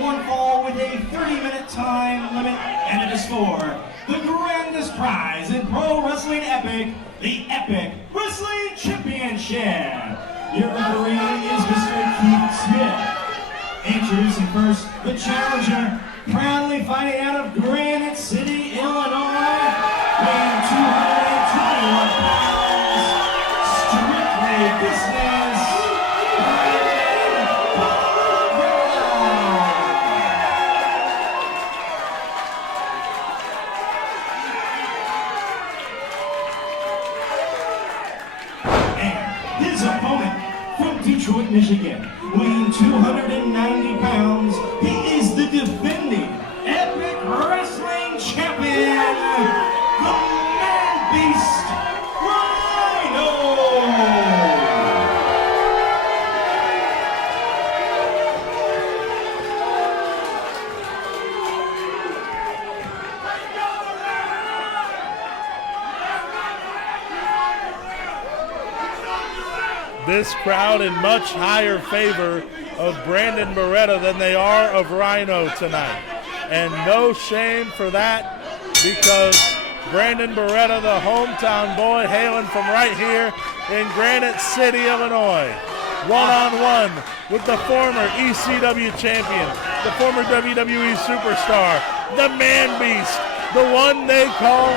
one fall with a 30-minute time limit, and it is for the grandest prize in pro wrestling epic, the Epic Wrestling Championship. Your referee is Mr. Keith Smith. Introducing first, the challenger, proudly fighting out of Granite City, Illinois, weighing 221 pounds, strictly business, and his opponent from Detroit, Michigan, weighing 290 pounds, he is the defending Epic Wrestling Champion, the Man Beast, Rhyno! This crowd in much higher favor of Brandon Barretta than they are of Rhyno tonight. And no shame for that, because Brandon Barretta, the hometown boy, hailing from right here in Granite City, Illinois, one-on-one with the former ECW champion, the former WWE superstar, the Man Beast, the one they call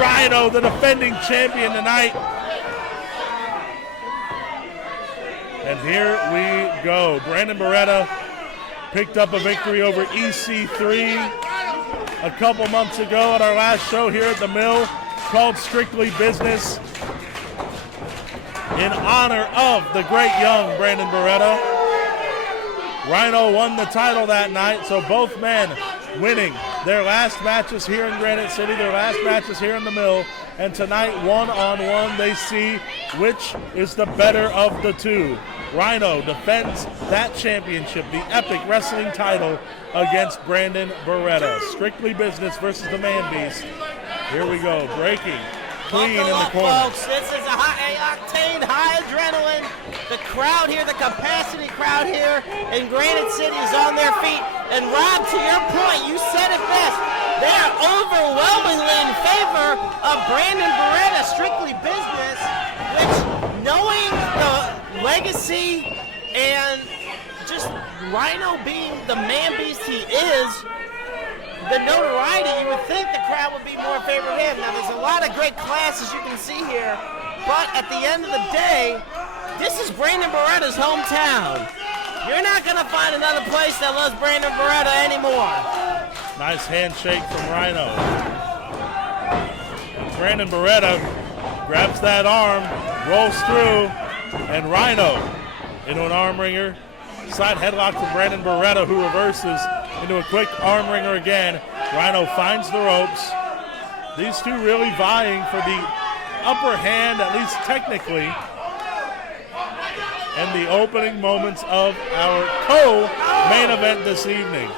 Rhyno, the defending champion tonight. And here we go. Brandon Barretta picked up a victory over EC3 a couple months ago at our last show here at the Mill, called Strictly Business, in honor of the great young Brandon Barretta. Rhyno won the title that night, so both men winning their last matches here in Granite City, their last matches here in the Mill, and tonight one-on-one they see which is the better of the two. Rhyno defends that championship, the Epic Wrestling title, against Brandon Barretta. Strictly Business versus the Man Beast. Here we go, breaking clean in the corner. Folks, this is a high-octane, high adrenaline. The crowd here, the capacity crowd here in Granite City is on their feet. And Rob, to your point, you said it best. They are overwhelmingly in favor of Brandon Barretta, Strictly Business, which, knowing the legacy and just Rhyno being the Man Beast he is, the notoriety, you would think the crowd would be more in favor of him. Now, there's a lot of great classes you can see here, but at the end of the day, this is Brandon Barretta's hometown. You're not going to find another place that loves Brandon Barretta anymore. Nice handshake from Rhyno. Brandon Barretta grabs that arm, rolls through, and Rhyno into an arm wringer. Side headlock from Brandon Barretta, who reverses into a quick arm wringer again. Rhyno finds the ropes. These two really vying for the upper hand, at least technically, and the opening moments of our co-main event this evening.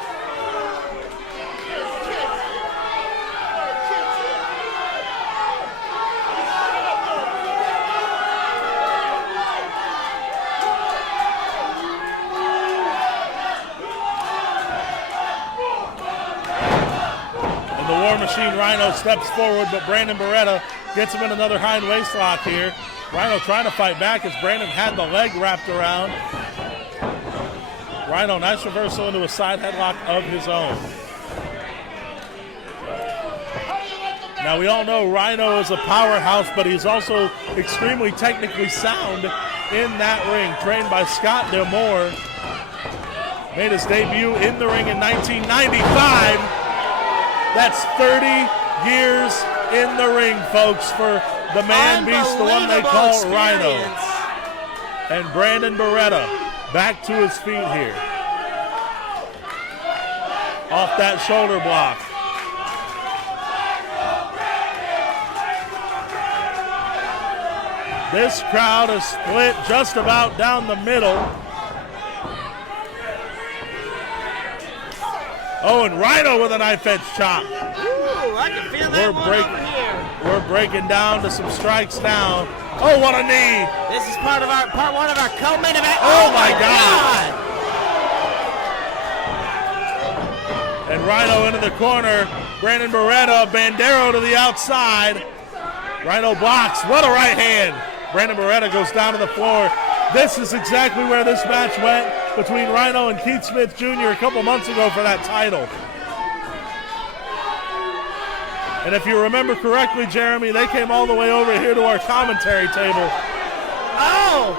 Machine Rhyno steps forward, but Brandon Barretta gets him in another hind waist lock here. Rhyno trying to fight back as Brandon had the leg wrapped around. Rhyno, nice reversal into a side headlock of his own. Now we all know Rhyno is a powerhouse, but he's also extremely technically sound in that ring. Trained by Scott Delmore. Made his debut in the ring in 1995. That's 30 years in the ring, folks, for the Man Beast, the one they call Rhyno. And Brandon Barretta back to his feet here. Off that shoulder block. This crowd is split just about down the middle. Oh, and Rhyno with a knife edge chop. Ooh, I can feel that one over here. We're breaking down to some strikes now. Oh, what a knee. This is part one of our co-main event. Oh my God. And Rhyno into the corner. Brandon Barretta, Bandero to the outside. Rhyno blocks. What a right hand. Brandon Barretta goes down to the floor. This is exactly where this match went between Rhyno and Keith Smith Jr. a couple months ago for that title. And if you remember correctly, Jeremy, they came all the way over here to our commentary table. Oh!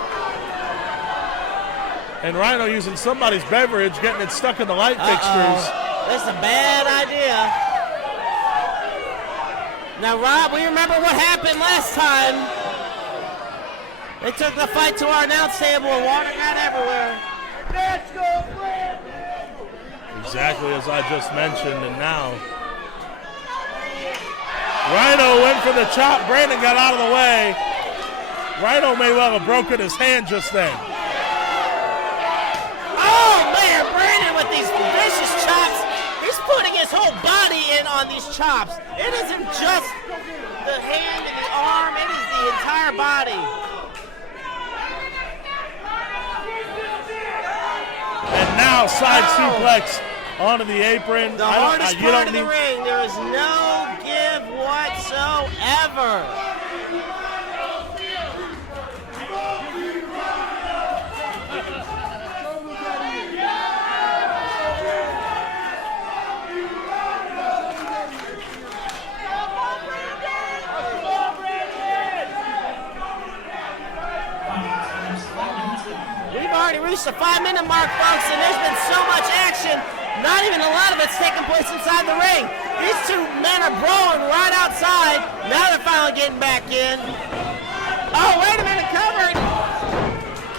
And Rhyno using somebody's beverage, getting it stuck in the light fixtures. That's a bad idea. Now, Rob, we remember what happened last time. They took the fight to our announce table and water got everywhere. Let's go, exactly as I just mentioned, and now Rhyno went for the chop. Brandon got out of the way. Rhyno may well have broken his hand just then. Oh, man, Brandon with these vicious chops. He's putting his whole body in on these chops. It isn't just the hand and the arm, it is the entire body. And now side suplex onto the apron. The hardest part of the ring. There is no give whatsoever. We've already reached the 5-minute mark, folks, and there's been so much action. Not even a lot of it's taking place inside the ring. These two men are brawling right outside. Now they're finally getting back in. Oh, wait a minute, covered.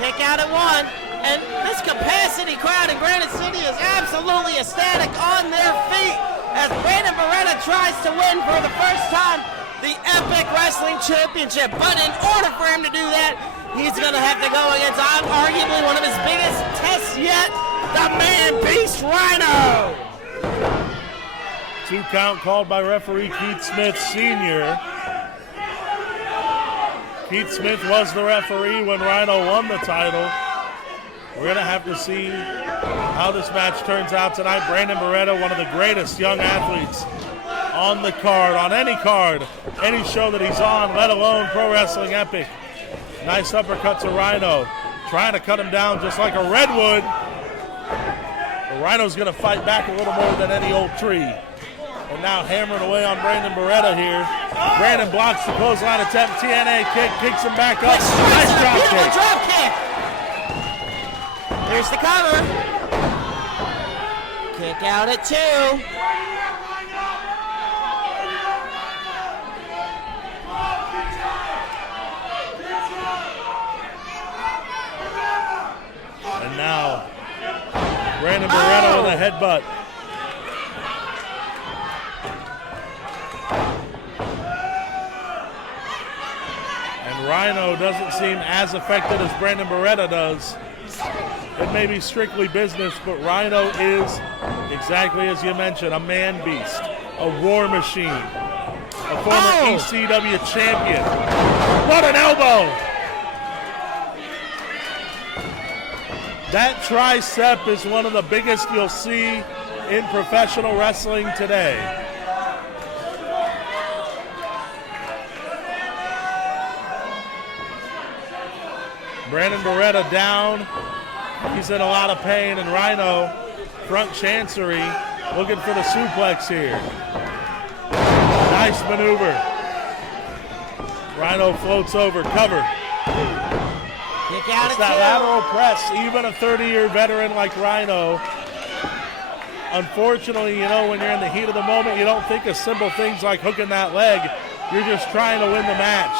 Kick out at one. And this capacity crowd in Granite City is absolutely ecstatic on their feet as Brandon Barretta tries to win for the first time the Epic Wrestling Championship. But in order for him to do that, he's going to have to go against arguably one of his biggest tests yet, the man beast Rhyno. 2 count called by referee Keith Smith Sr. Keith Smith was the referee when Rhyno won the title. We're going to have to see how this match turns out tonight. Brandon Barretta, one of the greatest young athletes on the card, on any show that he's on, let alone Pro Wrestling Epic. Nice uppercut to Rhyno, trying to cut him down just like a redwood. But Rhino's going to fight back a little more than any old tree. And now hammering away on Brandon Barretta here. Brandon blocks the clothesline attempt, TNA kick, kicks him back up. Nice drop kick. There's the cover. Kick out at 2. And now, Brandon Barretta with a headbutt. And Rhyno doesn't seem as affected as Brandon Barretta does. It may be strictly business, but Rhyno is, exactly as you mentioned, a man beast, a war machine, a former ECW champion. What an elbow! That tricep is one of the biggest you'll see in professional wrestling today. Brandon Barretta down. He's in a lot of pain, and Rhyno, front chancery, looking for the suplex here. Nice maneuver. Rhyno floats over, cover. It's that lateral press, even a 30-year veteran like Rhyno. Unfortunately, you know, when you're in the heat of the moment, you don't think of simple things like hooking that leg. You're just trying to win the match.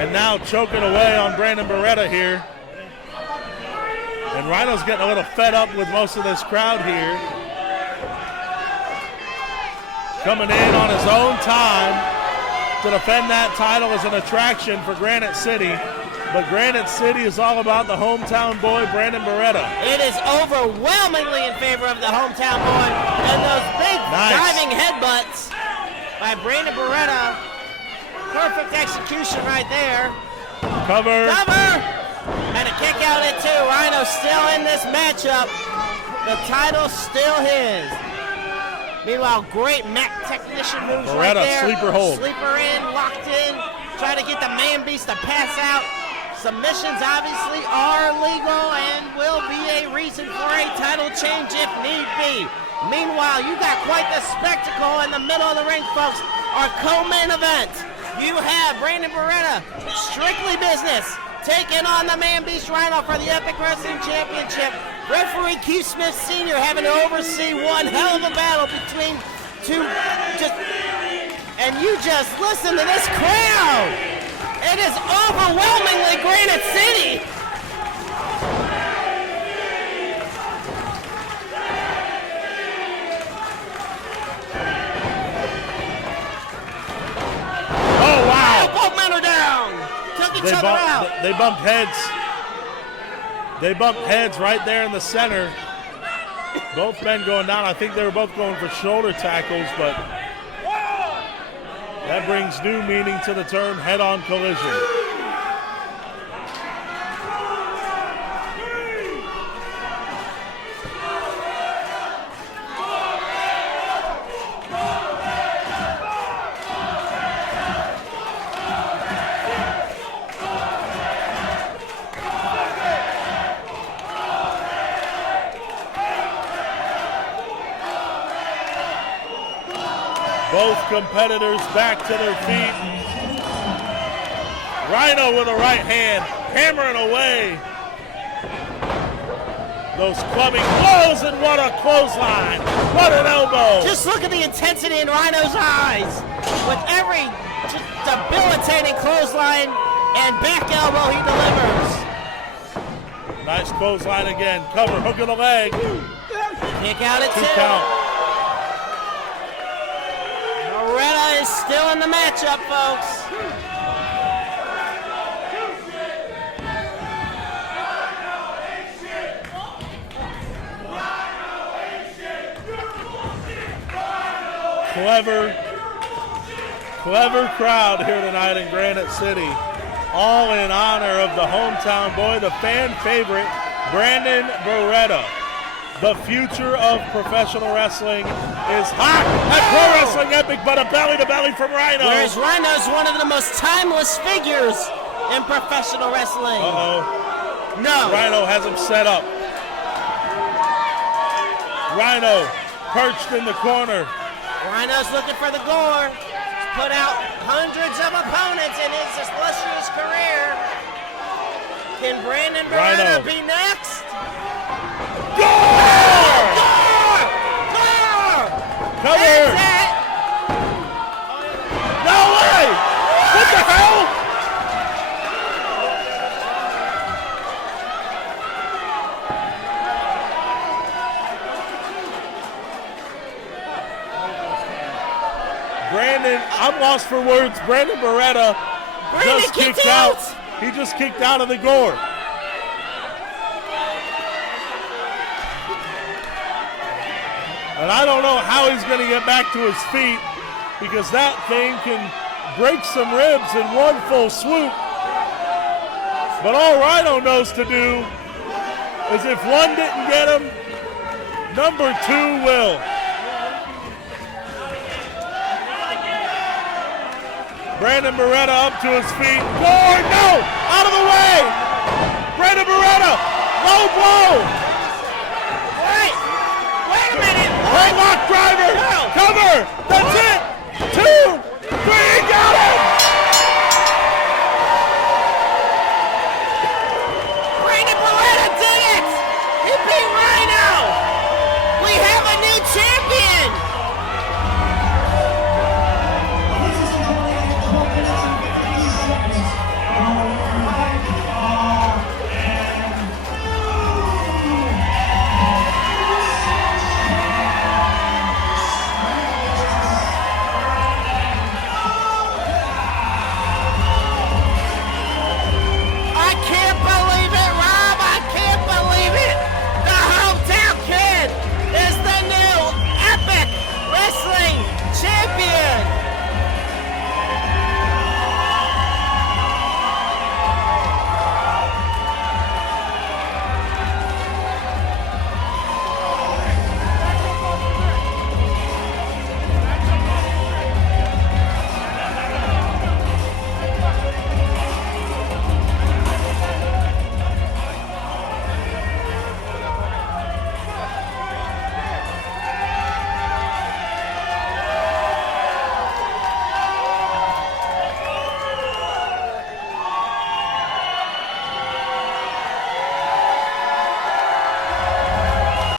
And now choking away on Brandon Barretta here. And Rhino's getting a little fed up with most of this crowd here. Coming in on his own time to defend that title as an attraction for Granite City. But Granite City is all about the hometown boy, Brandon Barretta. It is overwhelmingly in favor of the hometown boy. And those big diving headbutts by Brandon Barretta. Perfect execution right there. Cover. And a kick out at 2. Rhyno Rhyno still in this matchup. The title's still his. Meanwhile, great mat technician moves right Barretta, there. sleeper hold. Sleeper in, locked in. Try to get the man beast to pass out. Submissions obviously are legal and will be a reason for a title change if need be. Meanwhile, you got quite the spectacle in the middle of the ring, folks. Our co-main event. You have Brandon Barretta, strictly business, taking on the man beast Rhyno for the Epic Wrestling Championship. Referee Keith Smith Sr. having to oversee one hell of a battle between two. And you just listen to this crowd. It is overwhelmingly Granite City. Oh, wow. Both men are down. Took each other out. They bumped heads. They bumped heads right there in the center. Both men going down. I think they were both going for shoulder tackles, but that brings new meaning to the term head-on collision. Both competitors back to their feet. Rhyno with a right hand, hammering away those clubbing blows, and what a clothesline. What an elbow. Just look at the intensity in Rhyno's eyes. With every just debilitating clothesline and back elbow he delivers. Nice clothesline again. Cover, hook of the leg. Kick out at 2. Count. Barretta is still in the matchup, folks. Clever crowd here tonight in Granite City. All in honor of the hometown boy, the fan favorite, Brandon Barretta. The future of professional wrestling is hot at Pro Wrestling Epic, but a belly-to-belly from Rhyno. Whereas Rhyno's one of the most timeless figures in professional wrestling. Uh-oh. No. Rhyno has him set up. Rhyno perched in the corner. Rhyno's looking for the gore. He's put out hundreds of opponents in his illustrious career. Can Brandon Barretta be next? Gore! Cover! No way! What the hell? Brandon, I'm lost for words. Brandon Barretta just kicked out. He just kicked out of the gore. And I don't know how he's going to get back to his feet, because that thing can break some ribs in one full swoop. But all Rhyno knows to do is, if one didn't get him, number 2 will. Brandon Barretta up to his feet. Gore, no! Out of the way! Brandon Barretta, low blow! Headlock driver! No. Cover! That's it! 2, 3, got it!